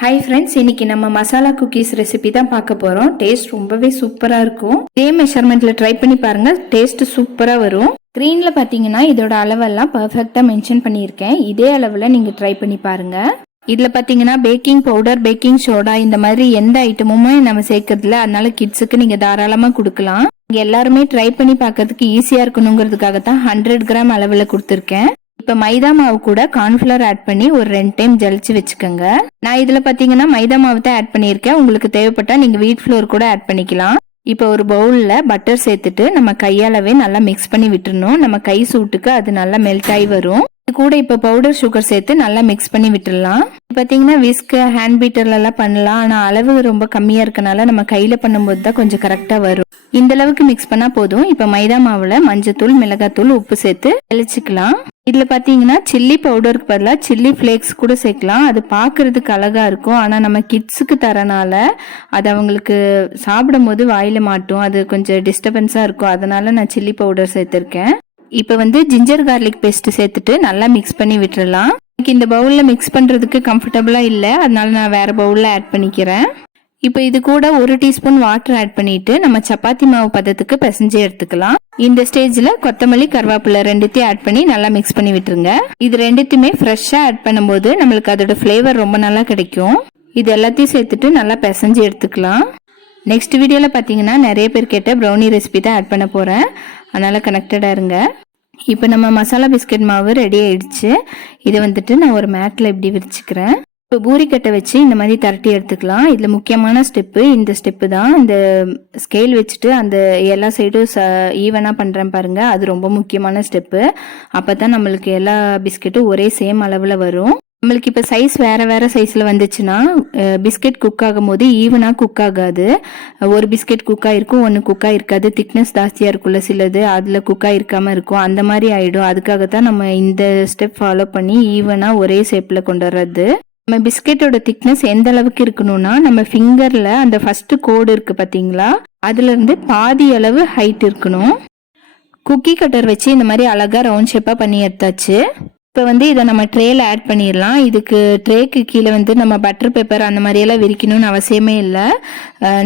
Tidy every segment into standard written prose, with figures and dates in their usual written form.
Hi friends, இன்னைக்கு நம்ம masala cookies recipe தான் பார்க்க போறோம். டேஸ்ட் ரொம்பவே சூப்பரா இருக்கும். இதே மெஷர்மெண்ட்ல ட்ரை பண்ணி பாருங்க, டேஸ்ட் சூப்பரா வரும். ஸ்க்ரீன்ல பாத்தீங்கன்னா இதோட அளவெல்லாம் பர்ஃபெக்டா மென்ஷன் பண்ணியிருக்கேன். இதே அளவுல நீங்க ட்ரை பண்ணி பாருங்க. இதுல பாத்தீங்கன்னா பேக்கிங் பவுடர், பேக்கிங் சோடா இந்த மாதிரி எந்த ஐட்டமுமே நம்ம சேர்க்கறதுல, அதனால கிட்ஸுக்கு நீங்க தாராளமா கொடுக்கலாம். இங்க எல்லாருமே ட்ரை பண்ணி பார்க்கறதுக்கு ஈஸியா இருக்கணுங்கிறதுக்காக தான் 100 கிராம் அளவுல கொடுத்துருக்கேன். இப்ப மைதா மாவு கூட கார்ன்ஃபிளவர் ஆட் பண்ணி ஒரு 2 டைம் ஜலிச்சு வச்சுக்கோங்க. நான் இதுல பாத்தீங்கன்னா மைதா மாவு தான் ஆட் பண்ணியிருக்கேன். உங்களுக்கு தேவைப்பட்டா நீங்க வீட் ஃப்ளோர் கூட ஆட் பண்ணிக்கலாம். இப்போ ஒரு பவுல்ல பட்டர் சேர்த்துட்டு நம்ம கையாலவே நல்லா மிக்ஸ் பண்ணி விட்டுறணும். நம்ம கை சூட்டுக்கு அது நல்லா மெல்ட் ஆகி வரும். இது கூட இப்ப பவுடர் சுகர் சேர்த்து நல்லா மிக்ஸ் பண்ணி விட்டுடலாம். பாத்தீங்கன்னா விஸ்க், ஹேண்ட் பீட்டர்ல எல்லாம் பண்ணலாம். ஆனா அளவு ரொம்ப கம்மியா இருக்கனால நம்ம கையில பண்ணும்போது தான் கொஞ்சம் கரெக்டா வரும். இந்த அளவுக்கு மிக்ஸ் பண்ணா போதும். இப்ப மைதா மாவுல மஞ்சத்தூள், மிளகாத்தூள், உப்பு சேர்த்து தெளிச்சுக்கலாம். இதுல பாத்தீங்கன்னா சில்லி பவுடருக்கு பதிலா சில்லி பிளேக்ஸ் கூட சேர்க்கலாம். அது பாக்குறதுக்கு அழகா இருக்கும். ஆனா நம்ம கிட்ஸுக்கு தரனால அது அவங்களுக்கு சாப்பிடும் போது வாயில மாட்டும். அது கொஞ்சம் டிஸ்டர்பன்ஸா இருக்கும். அதனால நான் சில்லி பவுடர் சேர்த்திருக்கேன். இப்ப ஜிஞ்சர் கார்லிக் பேஸ்ட் சேர்த்துட்டு நல்லா மிக்ஸ் பண்ணி விட்டுறலாம். எனக்கு இந்த பவுல்ல மிக்ஸ் பண்றதுக்கு கம்ஃபர்டபுளா இல்ல, அதனால நான் வேற பவுல்ல ஆட் பண்ணிக்கிறேன். இப்போ இது கூட 1 டீஸ்பூன் வாட்டர் ஆட் பண்ணிட்டு நம்ம சப்பாத்தி மாவு பதத்துக்கு பிசைஞ்சு எடுத்துக்கலாம். இந்த ஸ்டேஜ்ல கொத்தமல்லி, கருவேப்பிலை ரெண்டுத்தையும் ஆட் பண்ணி நல்லா மிக்ஸ் பண்ணி விட்டுருங்க. இது ரெண்டுத்தையுமே ஃப்ரெஷ்ஷா ஆட் பண்ணும்போது நம்மளுக்கு அதோட ஃபிளேவர் ரொம்ப நல்லா கிடைக்கும். இது எல்லாத்தையும் சேர்த்துட்டு நல்லா பிசைஞ்சு எடுத்துக்கலாம். நெக்ஸ்ட் வீடியோல பாத்தீங்கன்னா நிறைய பேர் கேட்ட ப்ரௌனி ரெசிபி தான் ஆட் பண்ண போறேன். அதனால கனெக்டடா இருங்க. இப்போ நம்ம மசாலா பிஸ்கட் மாவு ரெடி ஆயிடுச்சு. இதை நான் ஒரு மேட்ல இப்படி விரிச்சுக்கிறேன். இப்போ பூரிக்கட்டை வச்சு இந்த மாதிரி திரட்டி எடுத்துக்கலாம். இதில் முக்கியமான ஸ்டெப்பு இந்த ஸ்டெப்பு தான். இந்த ஸ்கேல் வச்சுட்டு அந்த எல்லா சைடும் ஈவனாக பண்ணுறேன் பாருங்க, அது ரொம்ப முக்கியமான ஸ்டெப்பு. அப்போ தான் நம்மளுக்கு எல்லா பிஸ்கெட்டும் ஒரே சேம் அளவில் வரும். நம்மளுக்கு இப்போ சைஸ் வேற வேற சைஸில் வந்துச்சுன்னா பிஸ்கெட் குக் ஆகும் போது ஈவனாக குக் ஆகாது. ஒரு பிஸ்கெட் குக் ஆகிருக்கும், ஒன்று குக் ஆகிருக்காது. திக்னஸ் ஜாஸ்தியாக இருக்குல்ல சிலது, அதில் குக் ஆகிருக்காமல் இருக்கும். அந்த மாதிரி ஆகிடும். அதுக்காகத்தான் நம்ம இந்த ஸ்டெப் ஃபாலோ பண்ணி ஈவனாக ஒரே ஷேப்பில் கொண்டு வர்றது. நம்ம பிஸ்கெட்டோட திக்னஸ் எந்த அளவுக்கு இருக்கணும்னா, நம்ம ஃபிங்கர்ல அந்த ஃபர்ஸ்ட் கோடு இருக்கு பாத்தீங்களா, அதுல இருந்து பாதி அளவு ஹைட் இருக்கணும். குக்கி கட்டர் வச்சு இந்த மாதிரி அழகா ரவுண்ட் ஷேப்பா பண்ணி எடுத்தாச்சு. இப்போ இதை நம்ம ட்ரேல ஆட் பண்ணிடலாம். இதுக்கு ட்ரேக்கு கீழே நம்ம பட்டர் பேப்பர் அந்த மாதிரி எல்லாம் விரிக்கணும்னு அவசியமே இல்லை.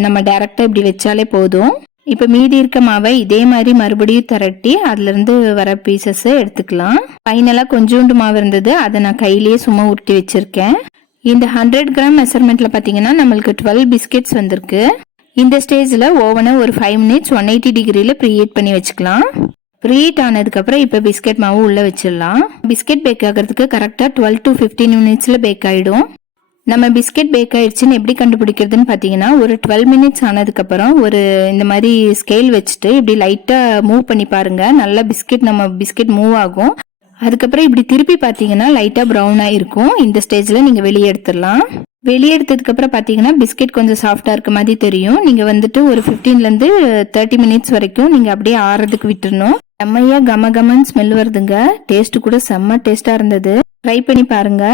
நம்ம டைரக்டா இப்படி வச்சாலே போதும். இப்போ மீதி இருக்க மாவை இதே மாதிரி மறுபடியும் திரட்டி அதுல இருந்து வர பீசஸ் எடுத்துக்கலாம். ஃபைனலா கொஞ்சோண்டு மாவு இருந்தது, அதை நான் கையிலேயே சும்மா உருட்டி வச்சிருக்கேன். இந்த 100 கிராம் மெஷர்மெண்ட்ல பாத்தீங்கன்னா நம்மளுக்கு 12 பிஸ்கெட்ஸ் வந்திருக்கு. இந்த ஸ்டேஜ்ல ஓவனை ஒரு 5 மினிட்ஸ் 180 டிகிரில ப்ரீஹீட் பண்ணி வச்சுக்கலாம். ப்ரீஹீட் ஆனதுக்கு அப்புறம் இப்ப பிஸ்கெட் மாவு உள்ள வச்சிடலாம். பிஸ்கெட் பேக் ஆகிறதுக்கு கரெக்டா 12 to 15 மினிட்ஸ்ல பேக் ஆயிடும். நம்ம பிஸ்கெட் பேக் ஆயிடுச்சுன்னு எப்படி கண்டுபிடிக்கிறதுன்னு பாத்தீங்கன்னா, ஒரு 12 மினிட்ஸ் ஆனதுக்கு அப்புறம் ஒரு இந்த மாதிரி ஸ்கேல் வச்சுட்டு இப்படி லைட்டா மூவ் பண்ணி பாருங்க. நல்லா நம்ம பிஸ்கெட் மூவ் ஆகும். அதுக்கப்புறம் இப்படி திருப்பி பாத்தீங்கன்னா லைட்டா ப்ரௌனா இருக்கும். இந்த ஸ்டேஜ்ல நீங்க வெளியே எடுத்துடலாம். வெளியே எடுத்ததுக்கு அப்புறம் பாத்தீங்கன்னா பிஸ்கெட் கொஞ்சம் சாஃப்டா இருக்க மாதிரி தெரியும். நீங்க ஒரு 15ல இருந்து 30 மினிட்ஸ் வரைக்கும் நீங்க அப்படியே ஆறதுக்கு விட்டுறணும். செம்மையா கமகமன்னு ஸ்மெல் வருதுங்க. டேஸ்ட் கூட செம்ம டேஸ்டா இருந்தது. ட்ரை பண்ணி பாருங்க.